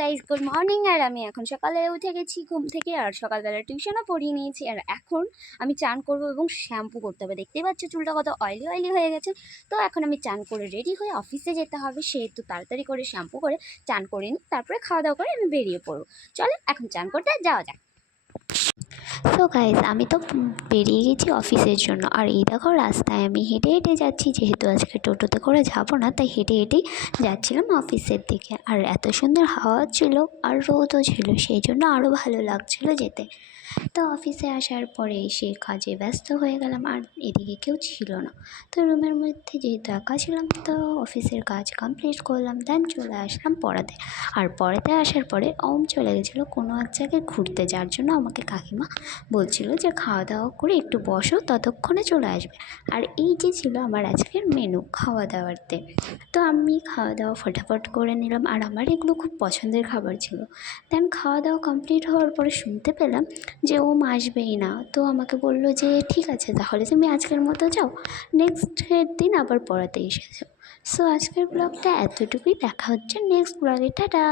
Guys, good morning. আর আমি এখন সকালে উঠে গেছি ঘুম থেকে, আর সকালবেলা টিউশনও পড়িয়ে নিয়েছি। আর এখন আমি চান করবো এবং শ্যাম্পু করতে হবে। দেখতেই পাচ্ছ চুলটা কত অয়েলি অয়েলি হয়ে গেছে। তো এখন আমি চান করে রেডি হয়ে অফিসে যেতে হবে, সেহেতু তাড়াতাড়ি করে শ্যাম্পু করে চান করে নিই, তারপরে খাওয়া দাওয়া করে আমি বেরিয়ে পড়বো। চলো এখন চান করতে যাওয়া যাক। সো গাইজ, আমি তো বেরিয়ে গেছি অফিসের জন্য। আর এই দেখো, রাস্তায় আমি হেঁটে হেঁটে যাচ্ছি, যেহেতু আজকে টোটোতে করে যাবো না, তাই হেঁটে হেঁটেই যাচ্ছিলাম অফিসের দিকে। আর এত সুন্দর হাওয়া ছিল আর রোদও ছিল, সেই জন্য আরও ভালো লাগছিল যেতে। তো অফিসে আসার পরে এসে কাজে ব্যস্ত হয়ে গেলাম, আর এদিকে কেউ ছিল না। তো রুমের মধ্যে যেহেতু একা ছিলাম, তো অফিসের কাজ কমপ্লিট করলাম, দেন চলে আসলাম পড়াতে। আর পড়াতে আসার পরে চলে গেছিলো কোনো এক জায়গায় ঘুরতে, যার জন্য আমাকে কাকিমা বলছিল যে খাওয়া দাওয়া করে একটু বসো, ততক্ষণে চলে আসবে। আর এই যে ছিল আমার আজকের মেনু খাওয়া দাওয়ারতে। তো আমি খাওয়া দাওয়া ফটাফট করে নিলাম, আর আমার এগুলো খুব পছন্দের খাবার ছিল। দেন খাওয়া দাওয়া কমপ্লিট হওয়ার পরে শুনতে পেলাম যে ও আসবেই না। তো আমাকে বললো যে ঠিক আছে, তাহলে তুমি আজকের মতো যাও, নেক্সটের দিন আবার পড়াতে এসেছো। সো আজকের ব্লগটা এতটুকুই, দেখা হচ্ছে নেক্সট ব্লগে, টাটা।